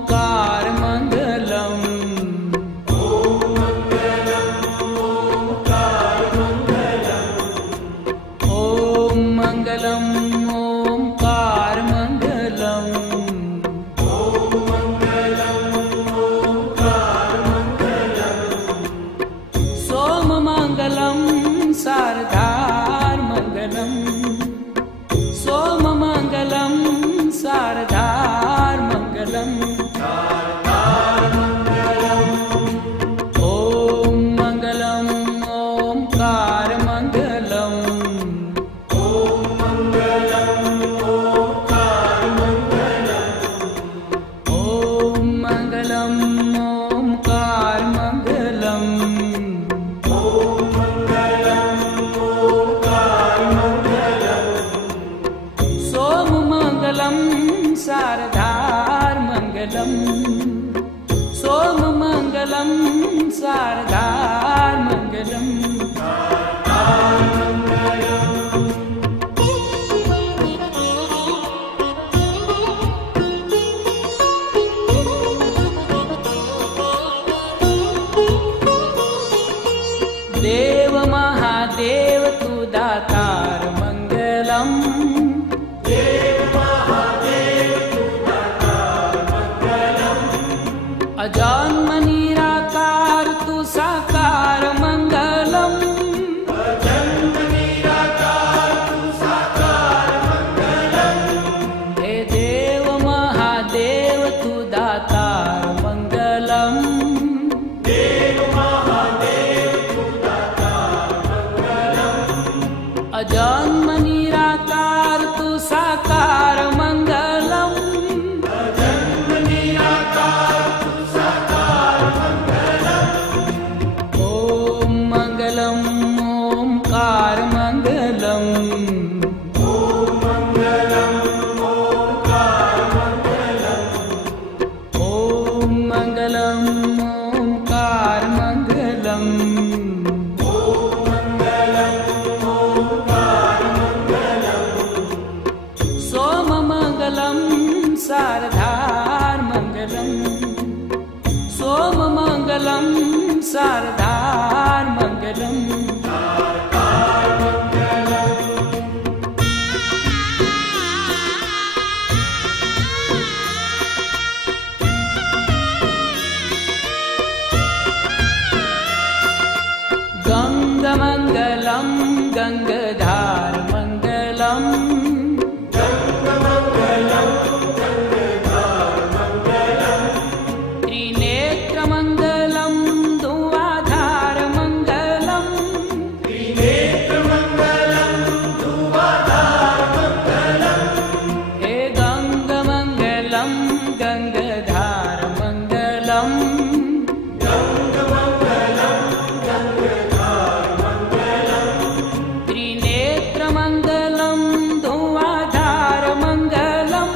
ओंकार मंगलम। ओम मंगलम ओंकार मंगलम। ओम मंगलम ओंकार मंगलम। ओम मंगलम ओंकार मंगलम। सोम मंगलम शारदार मंगलम। सोम मंगलम शारदार मंगलम। ओम मंगलम ओंकार मंगलम। ओम मंगलम ओंकार मंगलम। ओम मंगलम ओंकार मंगलम। ओम मंगलम ओंकार मंगलम। सोम मंगलम शारदार मंगलम। सोम मंगलम शारदार मंगलम। देव महादेव तू दातार मंगलम। देव महादेव तू दातार मंगलम। अजन्म निराकार तू साकार मंगलम। अजन्म निराकार तू साकार मंगलम। हे देव महादेव तू दातार मंगलम। देव महादेव तू दातार मंगलम। अजन्म निराकार तू साकार मंगलम। अजन्म निराकार तू साकार मंगलम। ओम मंगलम ओंकार मंगलम। ओम मंगलम ओंकार मंगलम। ओम मंगलम ओंकार मंगलम। ओम मंगलम ओंकार मंगलम। सोम मंगलम शारदार मंगलम। सोम मंगलम शारदार मंगलम। गंग मंगलम गंगधार मंगलम। गंग मंगलम गंगधार मंगलम। त्रिनेत्र मंगलम धुआधार मंगलम। त्रिनेत्र मंगलम धुआधार मंगलम। हे गंग मंगलम गंगधार मंगलम। गंग मंगलम गंगधार मंगलम। त्रिनेत्र मंगलम धुआधार मंगलम।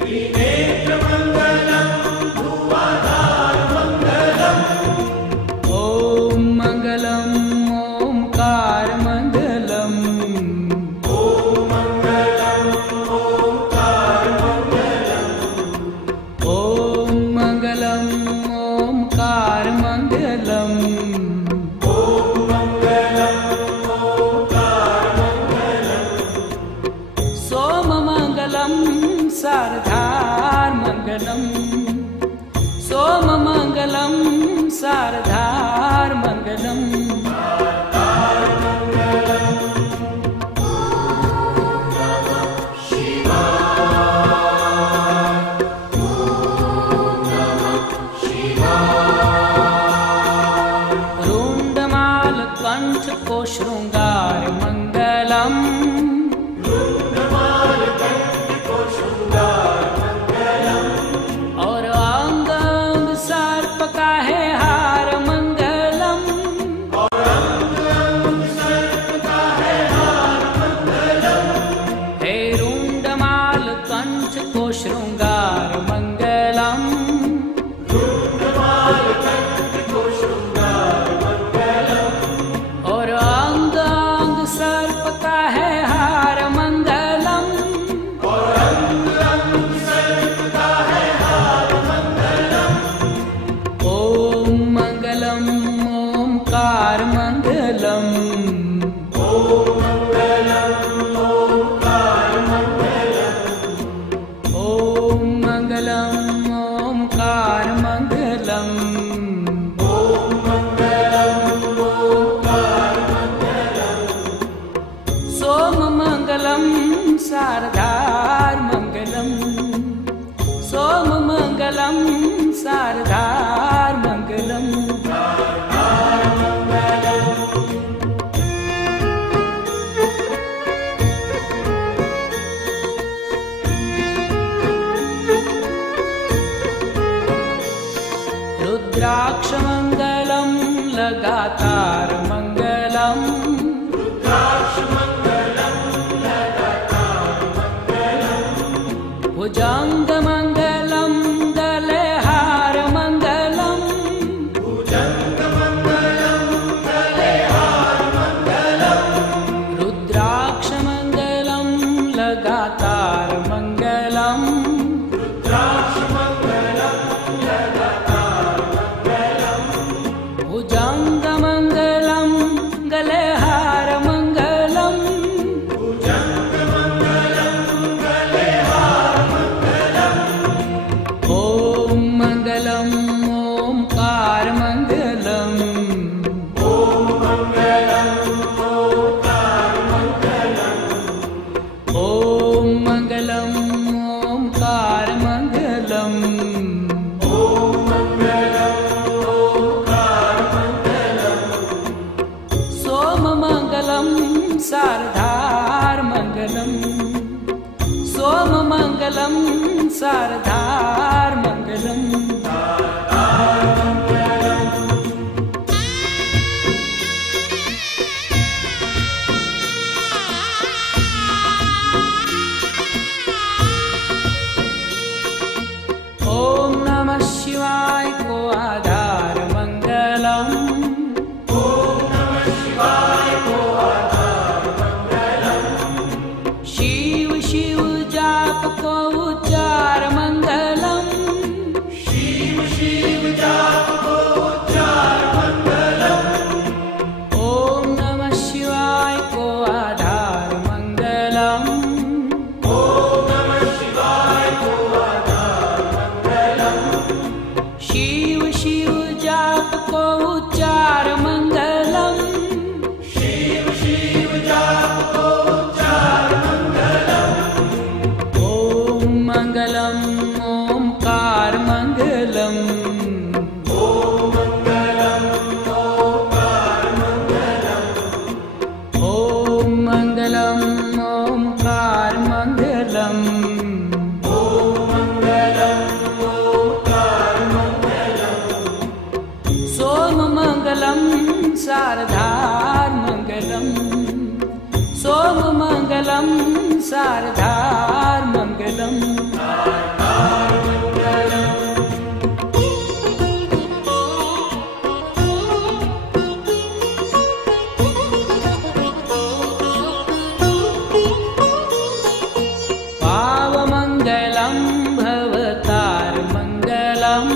त्रिनेत्र मंगलम धुआधार मंगलम। ओम मंगलम ओंकार मंगलम। ओम मंगलम ओंकार मंगलम। ओम मंगलम ओंकार मंगलम। ओम मंगलम ओंकार मंगलम। सोम मंगलम शारदार मंगलम। सोम मंगलम शारदार मंगलम। रुंडमाल कंठ को श्रृंगार मंगलम। रुंडमाल कंठ को श्रृंगार मंगलम। और अंग अंग सर्प का है हार मंगलम। मङ्गलम् ॐ मङ्गलम् ओङ्कारमङ्गलम् सोममङ्गलं शारदार्मङ्गलम् सोममङ्गलं शारदार्मङ्गलम् रुद्राक्षमङ्गलं लगातारमङ्गलम् भुजङ्गमङ्गलं गलेहारमङ्गलम् रुद्राक्षमङ्गलं लगातारमङ्गलम् भुजङ्गमङ्गलं गलेहारमङ्गलम् ॐ मङ्गलम् ओङ्कारमङ्गलम् ॐ मङ्गलम् ओङ्कारमङ्गलम् सोममङ्गलं शारदार्मङ्गलम् सोममङ्गलं शारदार्मङ्गलम् ॐ नमः शिवाय को आधारमङ्गलम् शिव शिव जाप को उच्चार मंगलम ओम नमः शिवाय को आधार मंगलम शिव शिव जाप को उच्चार मंगलम ॐ मङ्गलम् ओङ्कारमङ्गलम् ॐ मङ्गलम् ओङ्कारमङ्गलम् सोममङ्गलं शारदार्मङ्गलम् सोममङ्गलं शारदार्मङ्गलम् पावमङ्गलं भवतारमङ्गलम्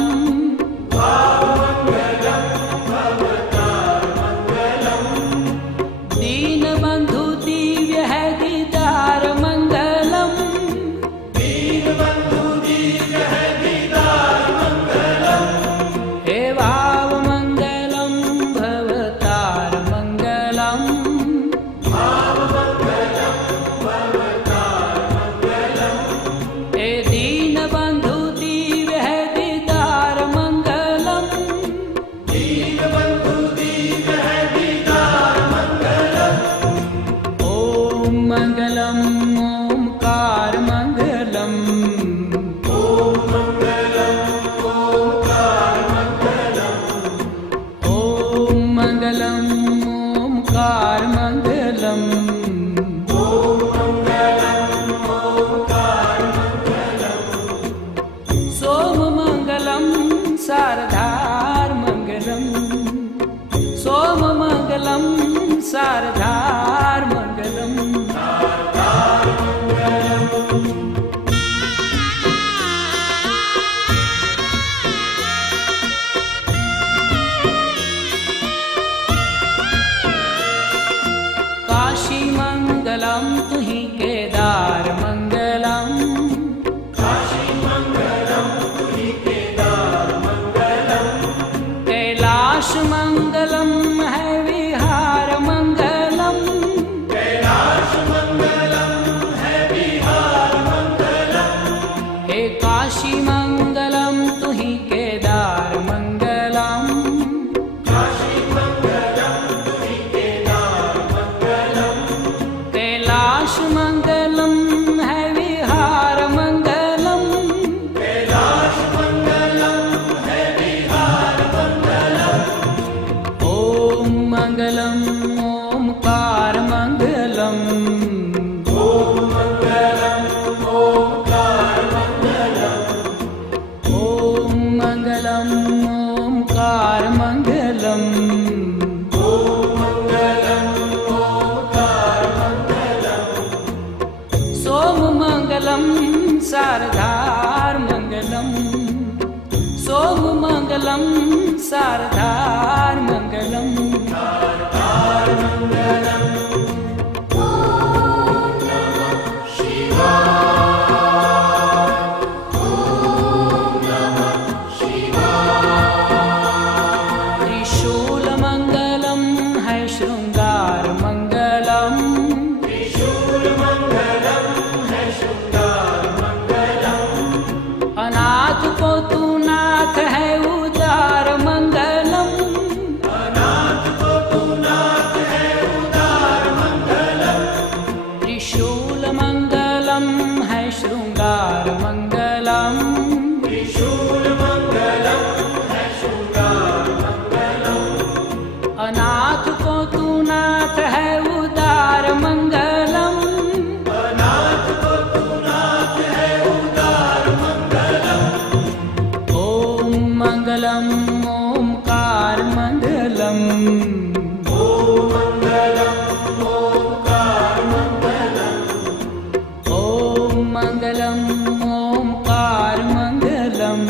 दीनबन्धु दिव्य है दीदार मंगलम् मंगलम ओंकार मंगलम। ओम मंगलम ओंकार मंगलम। सोम मंगलम शारदार मंगलम। सोम मंगलम शारदार मंगलम। शारदार मंगलम। ओम नमः शिवाय। ओम नमः शिवाय। त्रिशूल मंगलम है श्रृंगार मंगलम। त्रिशूल मंगलम है श्रृंगार मंगलम। अनाथ को तू नाथ है उदार मंगलम। अनाथ को तू नाथ है उदार मंगलम। त्रिशूल मंगलम है श्रृंगार मंगलम। त्रिशूल मंगलम है श्रृंगार मंगलम। अनाथ को तू नाथ है उदार मंगलम। अनाथ को तू नाथ है उदार मंगलम। ओम मंगलम ओंकार मंगलम। ओम मंगलम ओंकार मंगलम। ओम मंगलम ओंकार मंगलम।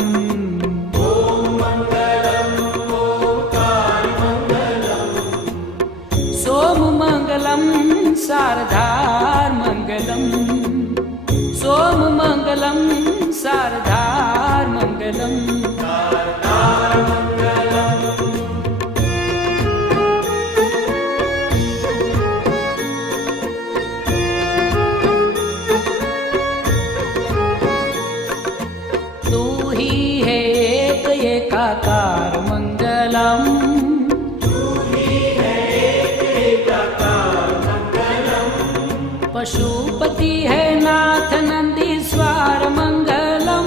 ओम मंगलम ओंकार मंगलम। सोम मंगलम शारदार मंगलम। सोम मंगलम शारदार मंगलम। शारदार मंगलम। तू ही है एक एकाकार मंगलम। तू ही है एक एकाकार मंगलम। पशुपति है नाथ नंदीश्वर मंगलम।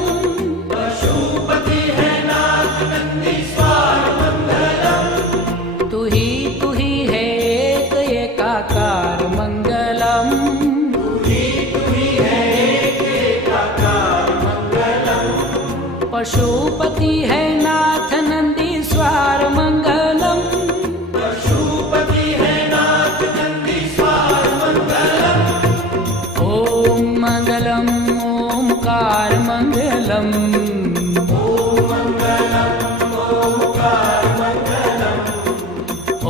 पशुपति है नाथ नंदीश्वर मंगलम। तू ही है एक एकाकार मंगलम। तू ही है एक एकाकार मंगलम। पशुपति है नाथ नंदीश्वर मंगलम। पशुपति है नाथ नंदीश्वर मंगलम। ओम मंगलम ओंकार मंगलम। ओम मंगलम ओंकार मंगलम।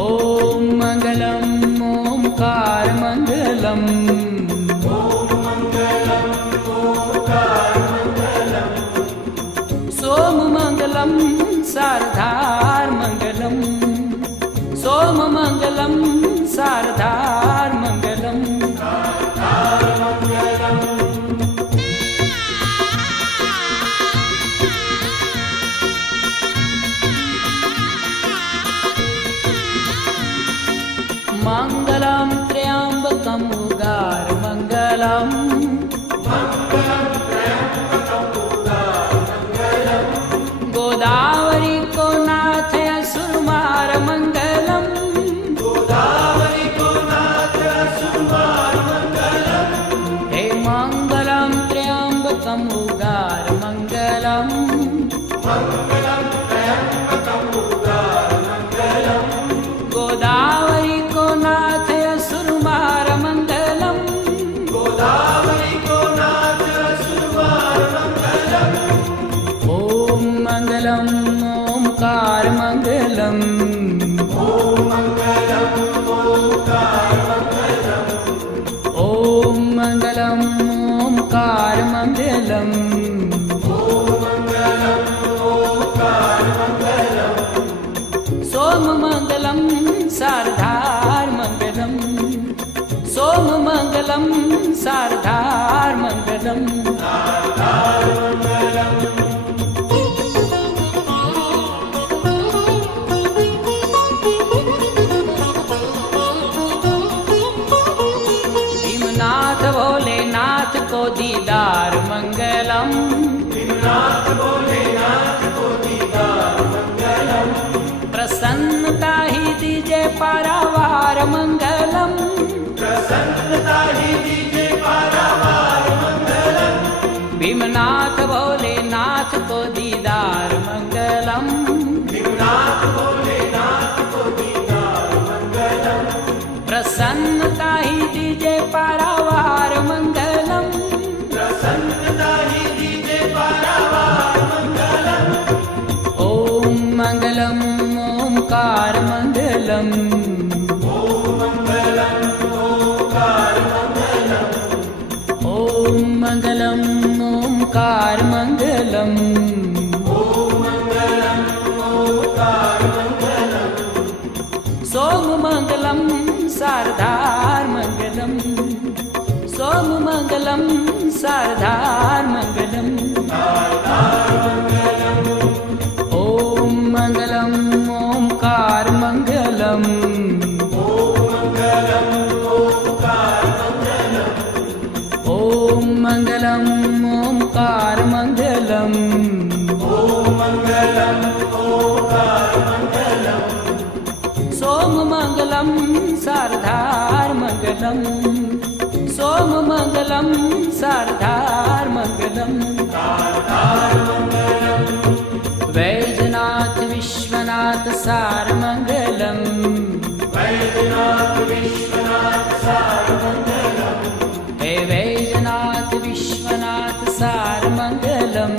ओम मंगलम ओंकार मंगलम। ओम मंगलम ओंकार मंगलम। सोम मंगलम शारदार मंगलम। सोम मंगलम शारदार मंगलम। शारदार मंगलम। मंगलम त्र्यंबकम उदार मंगलम। मंगलम त्र्यंबकम उदार मंगलम। गोदावरी को नाथ असुरमार मंगलम। गोदावरी को नाथ असुरमार मंगलम। हे मंगलम त्र्यंबकम उदार मंगलम। मंगलम त्र्यंबकम उदार मंगलम। गोदावरी को नाथ असुरमार मंगलम। गोदावरी को नाथ असुरमार मंगलम। ओम मंगलम ओंकार मंगलम। ओम मंगलम ओंकार मंगलम। ओम मंगलम ओंकार मंगलम। ओम मंगलम ओंकार मंगलम। सोम मंगलम शारदार मंगलम। सोम मंगलम शारदार मंगलम। शारदार मंगलम। भीमनाथ भोलेनाथ को दीदार मंगलम। भीमनाथ भोलेनाथ को दीदार मंगलम। प्रसन्नता ही दीजे पारावार मंगलम। प्रसन्नता ही दीजे पारावार मंगलम। भीमनाथ भोलेनाथ ओंकार मंगलम। ओम मंगलम ओंकार मंगलम। सोम मंगलम शारदार मंगलम। सोम मंगलम शारदार मंगलम। ओम मंगलम ओंकार मंगलम। ओम मंगलम ओंकार मंगलम। सोम मंगलम शारदार मंगलम। सोम मंगलम शारदार मंगलम। वैजनाथ विश्वनाथ सार मंगलम। हे वैजनाथ विश्वनाथ सार मंगलम।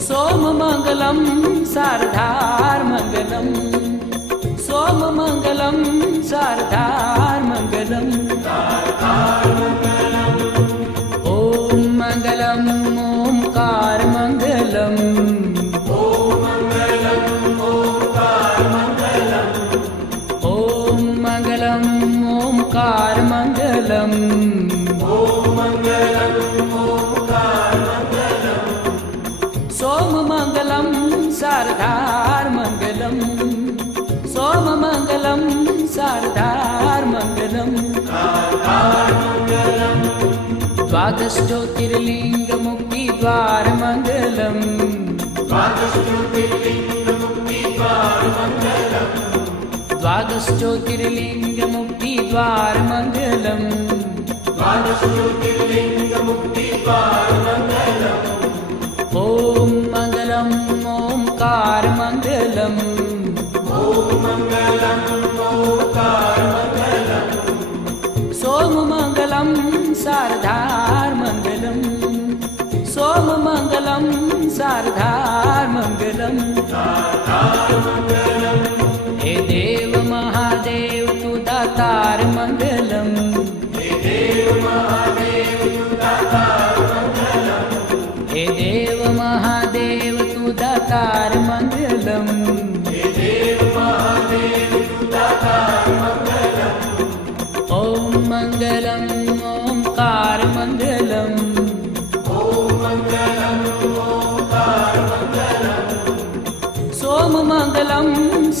सोम मंगलम शारदार मंगलम। सोम मंगलम शारदार मंगलम। ओम मंगलम ओंकार मंगलम। ओम मंगलम ओंकार मंगलम। सोम मंगलम शारदार मंगलम। सोम मंगलम शारदार मंगलम। द्वादश ज्योतिर्लिंग मुक्ति द्वार मंगलम। द्वादश ज्योतिर्लिंग मुक्ति द्वार मंगलम। ओम मंगलम ओंकार मंगलम। सोम मंगलम शारदार मंगलम। सोम मंगलम शारदार मंगलम। हे देव महादेव तू दातार मंगलम। हे देव महादेव तू दातार मंगलम। ओम मंगलम ओंकार मंगलम। सोम मंगलम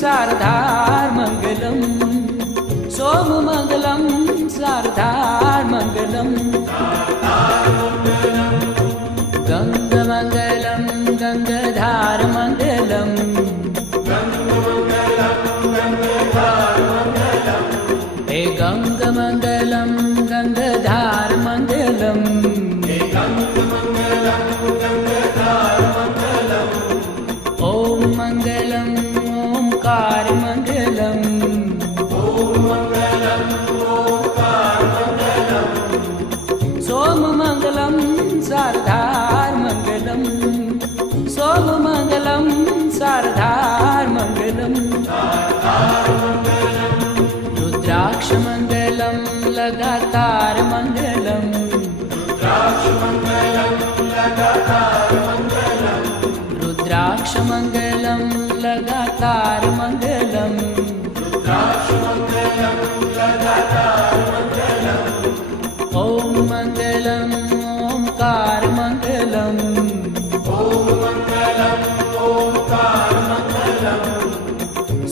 शारदार मंगलम। सोम मंगलम शारदार मंगलम। गंग मंगलम गंगाधार मंगलम। हे गंग मंगलम गंगाधार मंगलम। ओम मंगलम ओंकार मंगलम। सोम मंगलम शारदार मंगलम। सोम मंगलम शारदार मंगलम। रुद्राक्ष मंगलम लगातार मंगलम। रुद्राक्ष मंगलम लगातार मंगलम। ओम मंगलम ओंकार मंगलम।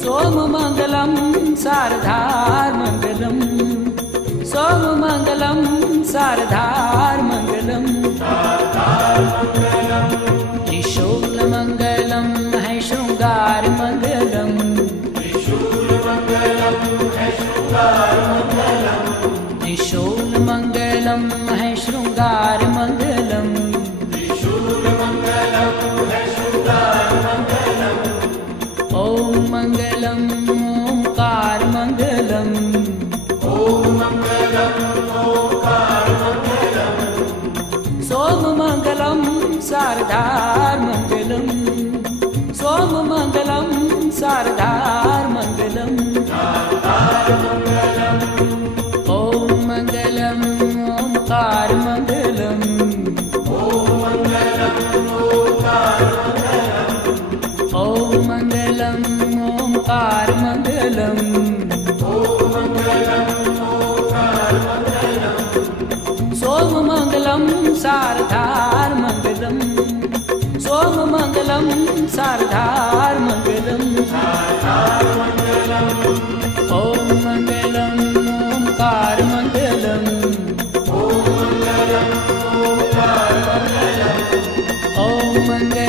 सोम मंगलम शारदार मंगलम। सोम मंगलम शारदार मंगलम। त्रिशूल मंगलम है शृंगार मंगलम। त्रिशूल मंगलम है शृंगार मंगलम। ओम मंगलम ओंकार मंगलम। सोममङ्गलं शारदार्मङ्गलं सोममङ्गलं शारदार्मङ्गलम् ॐ मङ्गलम् ओङ्कारमङ्गलम् ॐ मङ्गलम् ओङ्कारमङ्गलम् सोममङ्गलं शारदार्मङ्गलं सोममङ्गलं शारदार्मङ्गलम् ॐ मङ्गलम् ओङ्कारमङ्गलम् ॐ मङ्गलम्